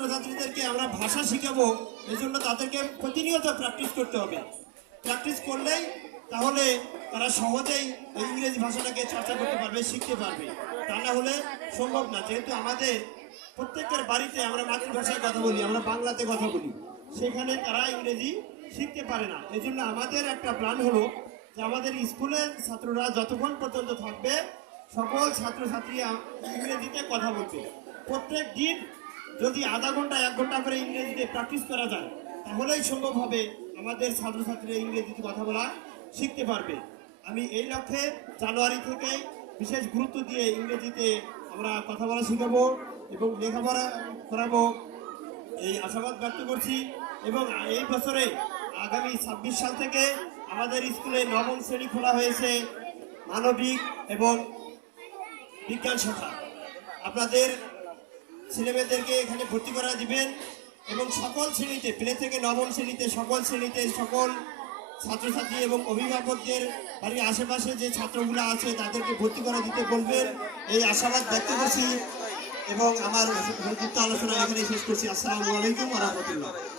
ছাত্রছাত্রীদেরকে আমরা ভাষা শিখাবো, এজন্য তাদেরকে প্রতিনিয়ত প্র্যাকটিস করতে হবে। প্র্যাকটিস করলেই তাহলে তারা সহজেই ইংরেজি ভাষাটাকে চর্চা করতে পারবে, শিখতে পারবে। তা না হলে সম্ভব না। যেহেতু আমাদের প্রত্যেকের বাড়িতে আমরা মাতৃভাষায় কথা বলি, আমরা বাংলাতে কথা বলি, সেখানে তারা ইংরেজি শিখতে পারে না। এজন্য আমাদের একটা প্ল্যান হলো যে আমাদের স্কুলের ছাত্ররা যতক্ষণ পর্যন্ত থাকবে সকল ছাত্রছাত্রী ইংরেজিতে কথা বলবে। প্রত্যেক দিন যদি আধা ঘন্টা 1 ঘন্টা করে ইংরেজিতে প্র্যাকটিস করা যায় তাহলেই সম্ভব হবে আমাদের ছাত্রছাত্রীরা ইংরেজিতে কথা বলা শিখতে পারবে। আমি এই লক্ষ্যে জানুয়ারি থেকে বিশেষ গুরুত্ব দিয়ে ইংরেজিতে আমরা কথা বলা শিখাবো এবং লেখাপড়া করাবো, এই আশাবাদ ব্যক্ত করছি। এবং এই বছরে আগামী 26 সাল থেকে আমাদের স্কুলে 9ম শ্রেণী খোলা হয়েছে, মানবিক এবং বিজ্ঞান শাখা। আপনাদের ছেলেমেয়েদেরকে এখানে ভর্তি করা দিবেন এবং সকল শ্রেণীতে, প্লে থেকে 9ম শ্রেণীতে সকল শ্রেণীতে সকল ছাত্রছাত্রী এবং অভিভাবকদের বাড়ির আশেপাশে যে ছাত্রগুলো আছে তাদেরকে ভর্তি করা দিতে বলবেন, এই আশাবাদ ব্যক্ত করছি এবং আমার সংক্ষিপ্ত আলোচনা এখানে শেষ করছি। আসসালামু আলাইকুম ওয়া রাহমাতুল্লাহ।